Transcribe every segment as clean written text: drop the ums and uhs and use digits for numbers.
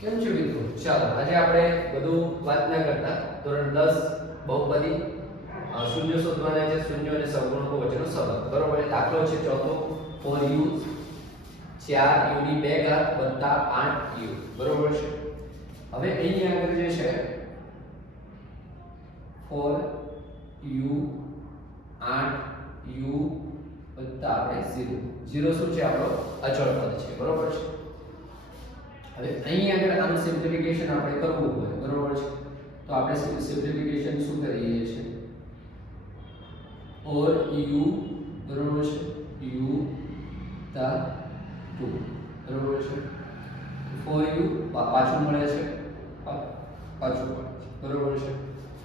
કેમ છો મિત્રો? ચાલો આજે આપણે બધું વાત ના કરતા ધોરણ 10 બહુપદી શૂન્ય શોધવાના છે, શૂન્ય અને સહગુણકો વચ્ચેનો સંબંધ. બરોબર છે. દાખલો છે ચોથો 4u 4u ની 2 ઘાત વત્તા 8u. બરોબર છે. હવે અહીં આગળ જે છે 4u 8u વત્તા આપણે 0 શું છે? આપણો અચળ પદ છે. બરોબર છે. હવે અહીં આગળ આનું સિમ્પ્લિફિકેશન આપણે કરવું હોય, બરોબર છે, તો આપણે સિમ્પ્લિફિકેશન શું કરીએ છીએ? or u બરોબર છે, u તા 2 બરોબર છે, 4u પાછું મળે છે, પાછું મળે છે, બરોબર છે.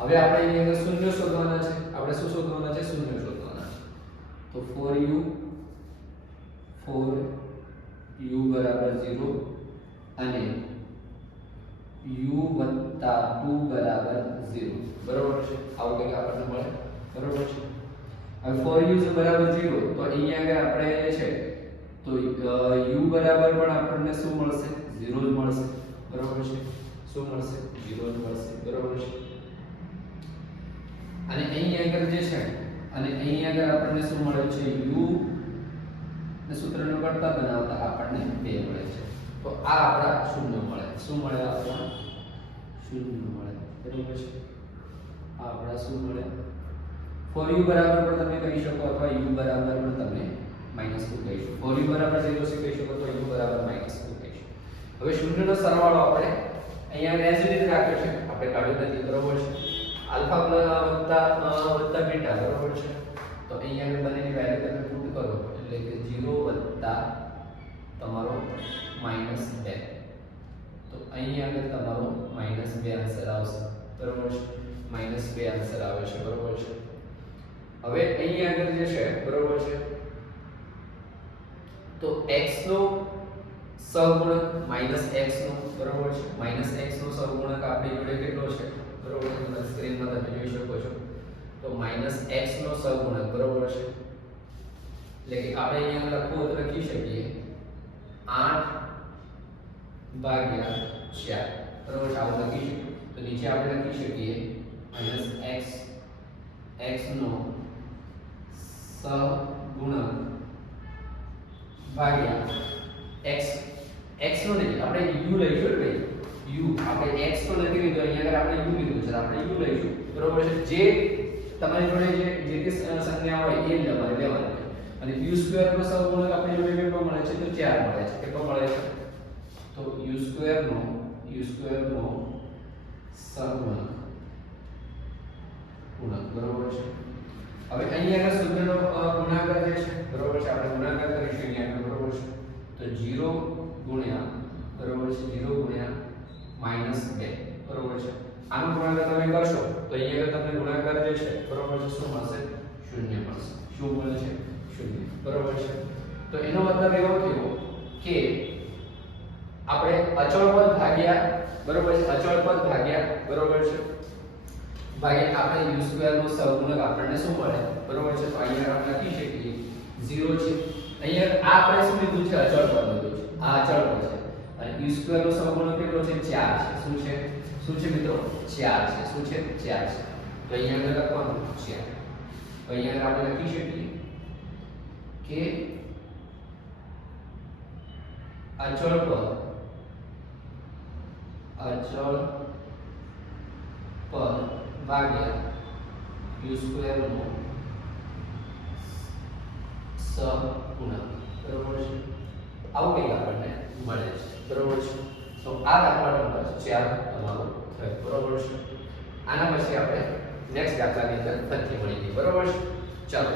હવે આપણે અહીં આગળ શૂન્ય શોધવાના છે. આપણે શું શોધવાના છે? શૂન્ય શોધવાના છે. તો 4u બરાબર 0 અને u વત્તા 2 બરાબર 0. બરોબર છે. આવું કંઈક આપણને મળે. બરોબર છે. હવે 4u બરાબર 0 તો અહીંયા આગળ આપણે છે તો u બરાબર પણ આપણને શું મળશે? 0 જ મળશે. બરોબર છે. શું મળશે? 0 જ મળશે. બરોબર છે. અને અહીંયા આગળ જે છે અને અહીંયા આગળ આપણને શું મળે છે? u ને સૂત્રનો કરતા બનાવતા આપણને 2 મળે છે. તો આ આપણા શૂન્ય મળે. શું મળે? આપણા શૂન્ય મળે. બરોબર છે. આ આપણા શું મળે? 4u બરાબર પણ તમે કહી શકો અથવા u બરાબર પણ તમે -2 કહી શકો. 4u બરાબર 0 છે કહી શકો તો u બરાબર -2 કહી શકો. હવે શૂન્યનો સરવાળો આપણે અહીંયા એઝ રીતે રાખ્યો છે. આપણે કાઢ્યો નથી. બરોબર છે. આલ્ફા વત્તા બીટા. બરોબર છે. તો અહીંયા બંનેની વેલ્યુ તમે પુટ કરો એટલે કે 0 વત્તા તમારો -2. તો અહીં આગળ તમારો -2 આન્સર આવશે. બરોબર છે. -2 આન્સર આવે છે. બરોબર છે. હવે અહીં આગળ જે છે, બરોબર છે, તો x નો સહગુણક -x નો, બરોબર છે, -x નો સહગુણક આપણી જોડે કેટલો છે? બરોબર છે. તમે સ્ક્રીનમાં તમે જોઈ શકો છો. તો -x નો સહગુણક, બરોબર છે, એટલે કે આપણે અહીંયા લખવું તો લખી શકીએ 8 ભાગ્યા 4. બરોબર છે. આવું લખી શકીએ. તો નીચે આપણે લખી શકીએ x નો સહગુણક ભાગ્યા x નો નહીં, આપણે u લઈશું એટલે u. આપણે x તો નથી લીધો, અહીંયા આગળ આપણે u લીધું છે. આપણે u લઈશું. બરોબર છે. જે તમારી જોડે જે તે સંજ્ઞા હોય એ જ તમારે લેવાની. અને u સ્ક્વેર નો સહગુણક આપણી જોડે કેટલો મળે છે? તો 4 મળે છે. કેટલો મળે છે? તો u સ્ક્વેર નો સહગુણક બરોબર છે. હવે અહીં આગળ સૂત્રનો ગુણાકાર જે છે, બરોબર છે, આપણે ગુણાકાર કરીશું અહીં આગળ. બરોબર છે. તો 0 ગુણ્યા, બરોબર છે, 0 ગુણ્યા -2. બરોબર છે. આનો ગુણાકાર તમે કરશો તો અહીં આગળ તમને ગુણાકાર જે છે, બરોબર છે, શું મળશે? 0 મળશે. શું મળે છે? 0. બરોબર છે. તો એનો મતલબ એવો થયો કે આપણે અચળ પદ ભાગ્યા, બરોબર છે, અચળ પદ ભાગ્યા, બરોબર છે, ભાગ્યા આપણે u સ્ક્વેર નો સહગુણક આપણને શું મળે? બરોબર છે. તો અહીંયા આપણે લખી શકીએ 0 છે. અહીંયા આ આપણે શું લીધું છે? અચળ પદ લીધું છે. આ અચળ પદ છે. અને u સ્ક્વેર નો સહગુણક કેટલો છે? 4 છે. શું છે? શું છે મિત્રો? 4 છે. શું છે? 4 છે. તો અહીંયા આગળ લખવાનું 4. તો અહીંયા આગળ આપણે લખી શકીએ કે અચળ પદ ભાગ્યા u સ્ક્વેર નો સહગુણક. બરોબર છે. આવું કંઈક આપણને મળે છે. બરોબર છે. તો આ દાખલા નંબર 4 તમારો થયો. બરોબર છે. આના પછી આપણે નેક્સ્ટ દાખલાની અંદર ફરીથી મળીએ. બરોબર છે. ચાલો.